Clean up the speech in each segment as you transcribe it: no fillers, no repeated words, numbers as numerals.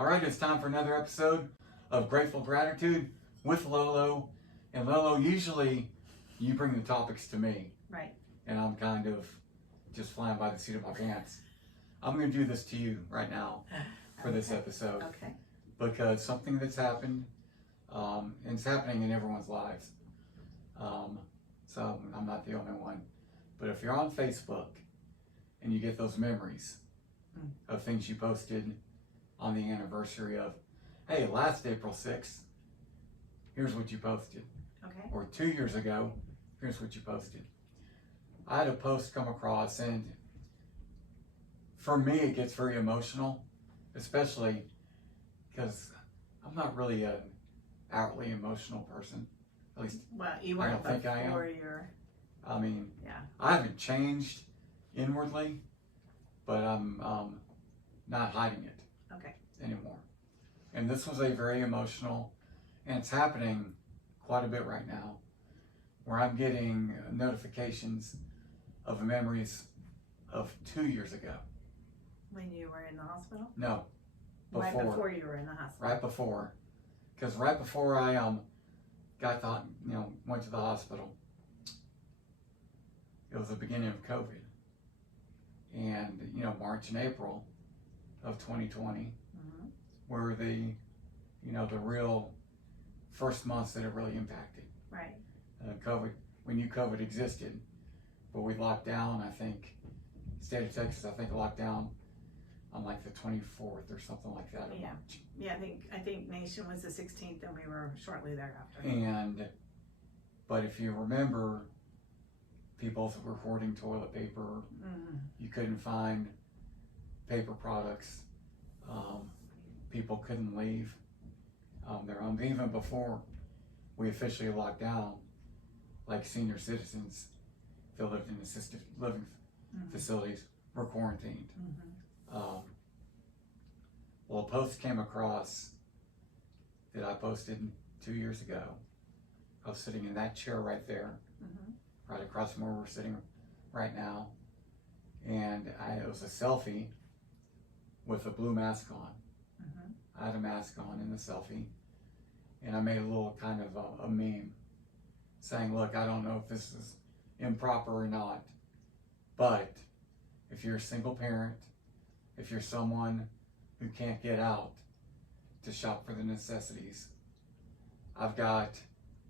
All right, it's time for another episode of Grateful Gratitude with Lolo. And Lolo, usually you bring the topics to me. Right. And I'm kind of just flying by the seat of my pants. I'm going to do this to you right now for this episode. Okay. Because something that's happened, and it's happening in everyone's lives. So I'm not the only one. But if you're on Facebook and you get those memories of things you posted on the anniversary of, hey, last April 6th, here's what you posted. Okay. Or 2 years ago, here's what you posted. I had a post come across, and for me it gets very emotional, especially because I'm not really an outwardly emotional person. At least well, you I weren't don't think I am. before your. I mean, Yeah. I haven't changed inwardly, but I'm not hiding it Okay. anymore. And this was a very emotional, and it's happening quite a bit right now, where I'm getting notifications of memories of 2 years ago. When you were in the hospital. No, Right before you were in the hospital. Right before, because right before I went to the hospital, it was the beginning of COVID, and March and April of 2020 were the real first months that it really impacted. Right. COVID, we knew COVID existed, but we locked down. I think state of Texas, locked down on like the 24th or something like that of March. Yeah, I think Nation was the 16th, and we were shortly thereafter. But if you remember, people were hoarding toilet paper. You couldn't find paper products. People couldn't leave their homes. Even before we officially locked down, like senior citizens that lived in assisted living facilities were quarantined. Well, a post came across that I posted 2 years ago. I was sitting in that chair right there, right across from where we're sitting right now, and it was a selfie with a blue mask on. I had a mask on in the selfie, and I made a little kind of a meme saying, look, I don't know if this is improper or not, but if you're a single parent, if you're someone who can't get out to shop for the necessities, I've got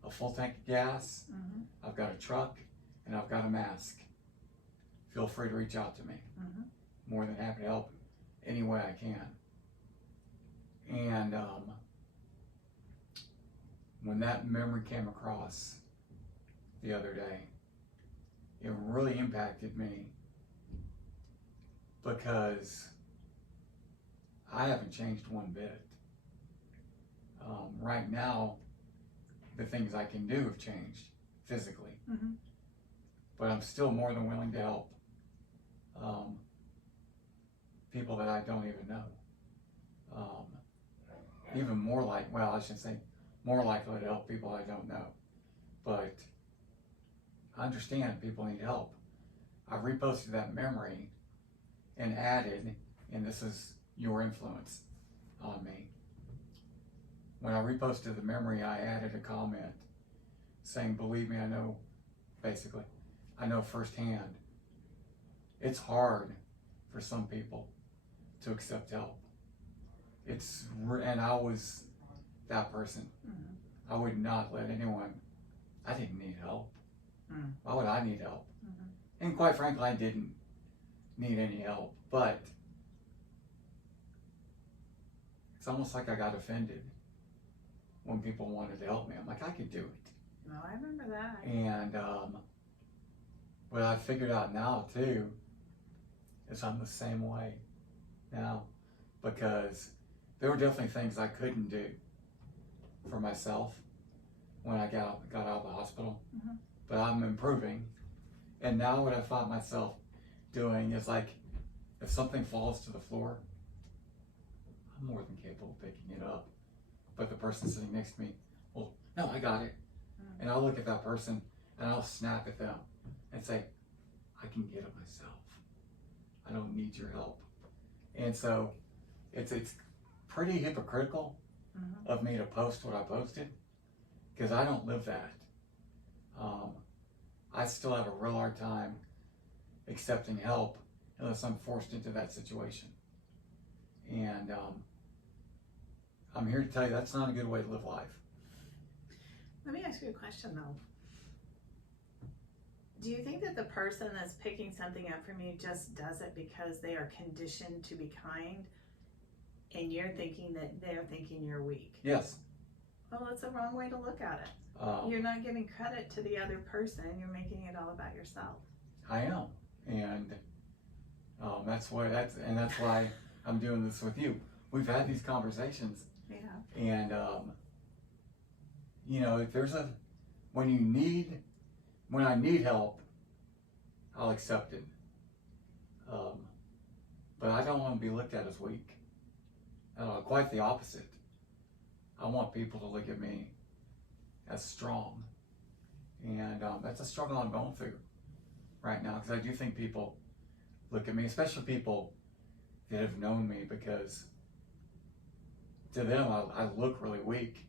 a full tank of gas, I've got a truck, and I've got a mask. Feel free to reach out to me. More than happy to help any way I can. And when that memory came across the other day, it really impacted me, because I haven't changed one bit. Right now, the things I can do have changed physically, but I'm still more than willing to help people that I don't even know. Even more I should say more likely to help people I don't know. But I understand people need help. I reposted that memory and added, and this is your influence on me. When I reposted the memory, I added a comment saying, believe me, I know firsthand, it's hard for some people to accept help. And I was that person. I would not let anyone, I didn't need help. Why would I need help? And quite frankly, I didn't need any help, but it's almost like I got offended when people wanted to help me. I'm like, I could do it. No, I remember that. And what I figured out now too is I'm the same way now, because there were definitely things I couldn't do for myself when I got out of the hospital, but I'm improving. And now what I find myself doing is, like, if something falls to the floor, I'm more than capable of picking it up. But the person sitting next to me, well, no, I got it. And I'll look at that person and I'll snap at them and say, I can get it myself. I don't need your help. And so it's pretty hypocritical of me to post what I posted, because I don't live that. I still have a real hard time accepting help unless I'm forced into that situation. And I'm here to tell you that's not a good way to live life. Let me ask you a question though. Do you think that the person that's picking something up from you just does it because they are conditioned to be kind, and you're thinking that they're thinking you're weak? Yes. Well, that's a wrong way to look at it. You're not giving credit to the other person. You're making it all about yourself. I am, and that's why I'm doing this with you. We've had these conversations. Yeah. And you know, if there's when I need help, I'll accept it. But I don't want to be looked at as weak. Quite the opposite. I want people to look at me as strong. And that's a struggle I'm going through right now, because I do think people look at me, especially people that have known me, because to them I look really weak.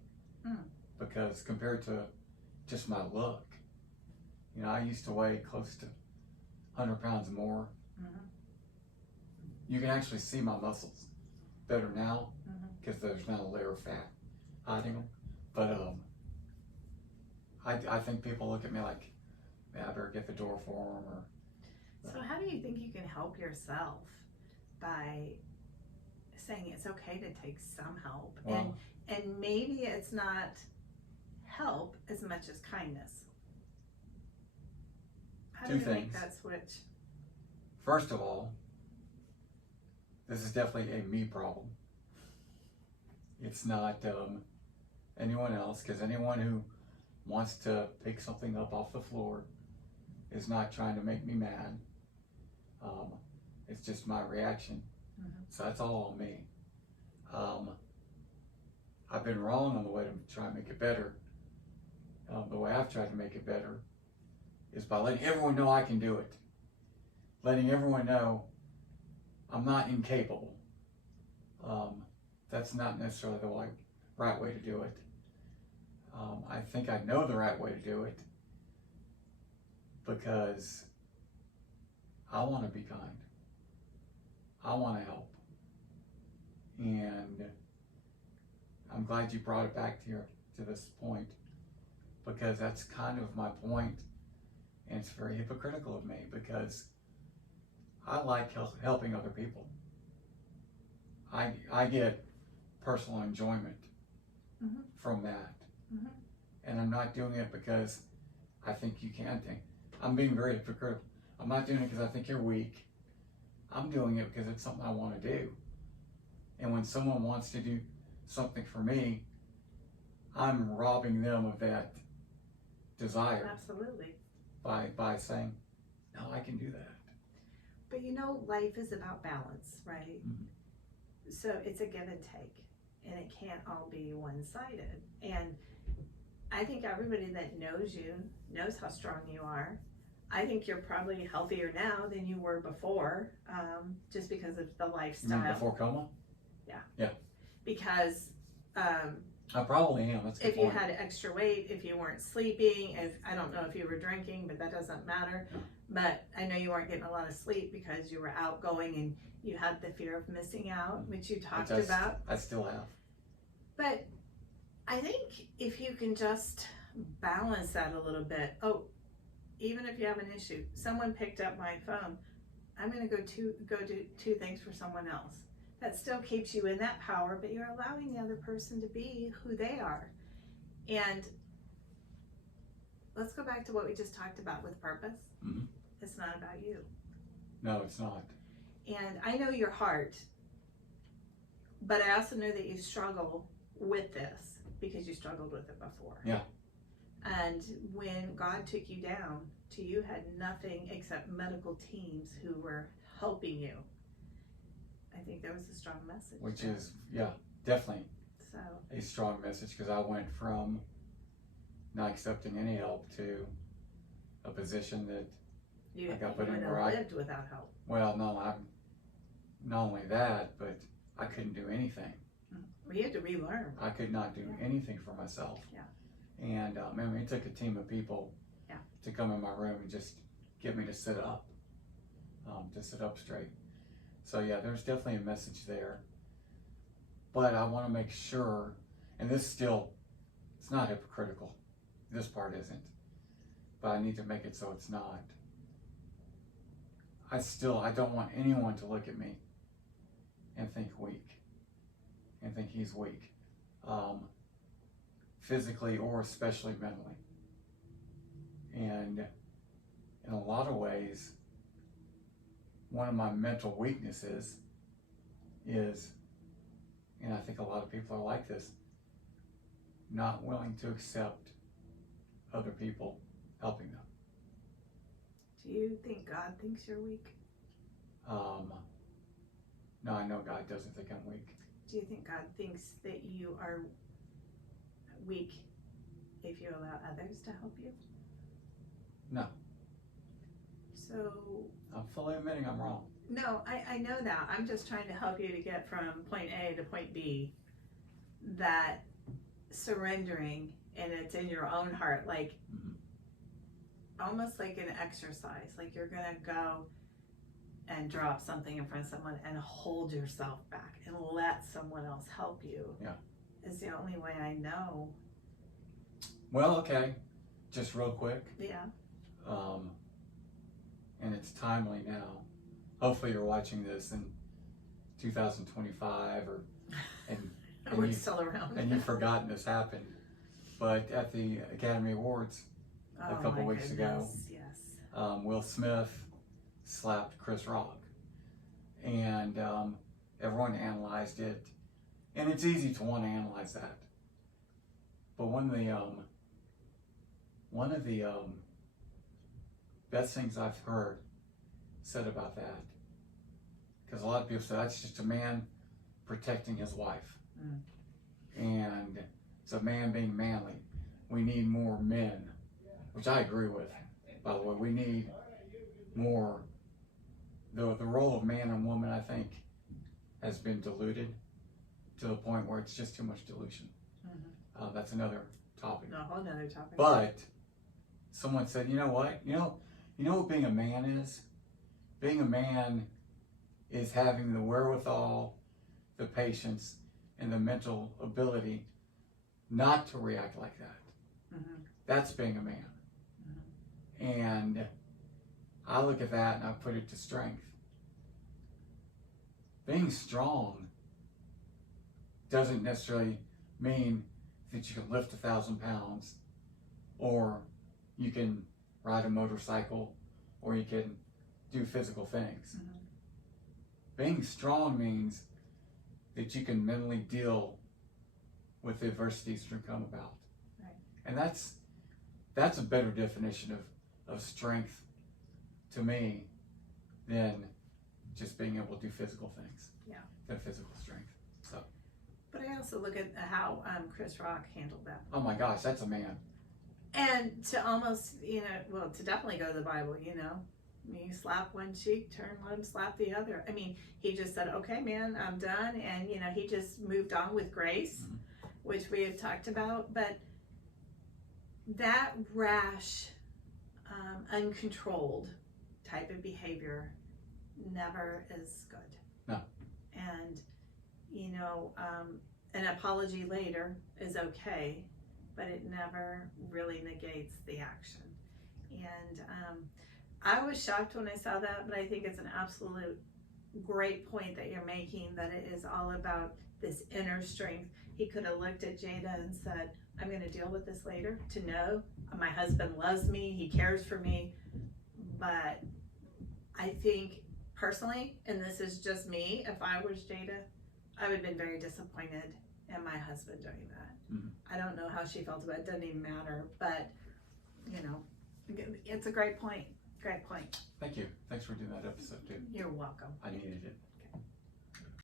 Because compared to just my look, you know, I used to weigh close to 100 pounds more. You can actually see my muscles better now because there's not a layer of fat hiding them. But I think people look at me like, man, I better get the door for them. So how do you think you can help yourself by saying it's okay to take some help? Well, and maybe it's not help as much as kindness. How do Two you make things. that switch? First of all, this is definitely a me problem. It's not anyone else, because anyone who wants to pick something up off the floor is not trying to make me mad. It's just my reaction. So that's all on me. I've been wrong on the way to try and make it better. The way I've tried to make it better is by letting everyone know I can do it. Letting everyone know I'm not incapable. That's not necessarily the right way to do it. I think I know the right way to do it because I want to be kind. I want to help. And I'm glad you brought it back to this point, because that's kind of my point, and it's very hypocritical of me because I like helping other people. I get personal enjoyment from that. And I'm not doing it because I think you can think. I'm being very hypocritical. I'm not doing it because I think you're weak. I'm doing it because it's something I want to do. And when someone wants to do something for me, I'm robbing them of that desire. Absolutely. By saying, no, I can do that. But you know, life is about balance, right? So it's a give and take, and it can't all be one-sided. And I think everybody that knows you knows how strong you are. I think you're probably healthier now than you were before, just because of the lifestyle. You mean before coma? Yeah. Because I probably am. That's a good if you point. had extra weight, if you weren't sleeping, if I don't know if you were drinking, but that doesn't matter. But I know you weren't getting a lot of sleep because you were outgoing and you had the fear of missing out, which you talked about. I still have. But I think if you can just balance that a little bit. Oh, even if you have an issue, someone picked up my phone, I'm going to go do two things for someone else. That still keeps you in that power, but you're allowing the other person to be who they are. And let's go back to what we just talked about with purpose. It's not about you. No, it's not. And I know your heart, but I also know that you struggle with this because you struggled with it before. Yeah. And when God took you down, you had nothing except medical teams who were helping you. I think that was a strong message. Which is, yeah, definitely so a strong message, because I went from not accepting any help to a position that you I got put in wouldn't where have lived without help. Well, no, I'm not only that, but I couldn't do anything We had to relearn. I could not do anything for myself. Yeah. And I mean, it took a team of people to come in my room and just get me to sit up straight. So yeah, there's definitely a message there. But I want to make sure, and this still, it's not hypocritical. This part isn't. But I need to make it so it's not. I don't want anyone to look at me and think weak. And think he's weak. Physically or especially mentally. And in a lot of ways, one of my mental weaknesses is, and I think a lot of people are like this, not willing to accept other people helping them. Do you think God thinks you're weak? No, I know God doesn't think I'm weak. Do you think God thinks that you are weak if you allow others to help you? No. So... I'm fully admitting I'm wrong. No, I know that. I'm just trying to help you to get from point A to point B. That surrendering, and it's in your own heart, like almost like an exercise. Like you're gonna go and drop something in front of someone and hold yourself back and let someone else help you. Yeah. It's the only way I know. Well, okay. Just real quick. Yeah. And it's timely now. Hopefully you're watching this in 2025 and We're still around. And you've forgotten this happened. But at the Academy Awards a couple weeks ago, Will Smith slapped Chris Rock. And everyone analyzed it. And it's easy to want to analyze that. But one of the best things I've heard said about that, because a lot of people say that's just a man protecting his wife. And it's a man being manly. We need more men, which I agree with, by the way. We need more. The role of man and woman, I think, has been diluted to the point where it's just too much dilution. That's another topic. A whole nother topic. But someone said, you know what? You know what being a man is? Being a man is having the wherewithal, the patience, and the mental ability not to react like that. That's being a man. And I look at that and I put it to strength. Being strong doesn't necessarily mean that you can lift 1,000 pounds, or you can ride a motorcycle, or you can do physical things. Being strong means that you can mentally deal with the adversities that come about. And that's a better definition of strength to me than just being able to do physical things. Than physical strength. So. But I also look at how Chris Rock handled that. Oh my gosh, that's a man. And to almost, to definitely go to the Bible, you slap one cheek, let him slap the other. I mean, he just said, okay, man, I'm done. And, he just moved on with grace, which we had talked about. But that rash, uncontrolled type of behavior never is good. No. And, an apology later is okay, but it never really negates the action. And I was shocked when I saw that, but I think it's an absolute great point that you're making, that it is all about this inner strength. He could have looked at Jada and said, I'm going to deal with this later, to know my husband loves me, he cares for me. But I think personally, and this is just me, if I was Jada, I would have been very disappointed in my husband doing that. I don't know how she felt about it. It doesn't even matter. But, it's a great point. Great point. Thank you. Thanks for doing that episode too. You're welcome. I needed it.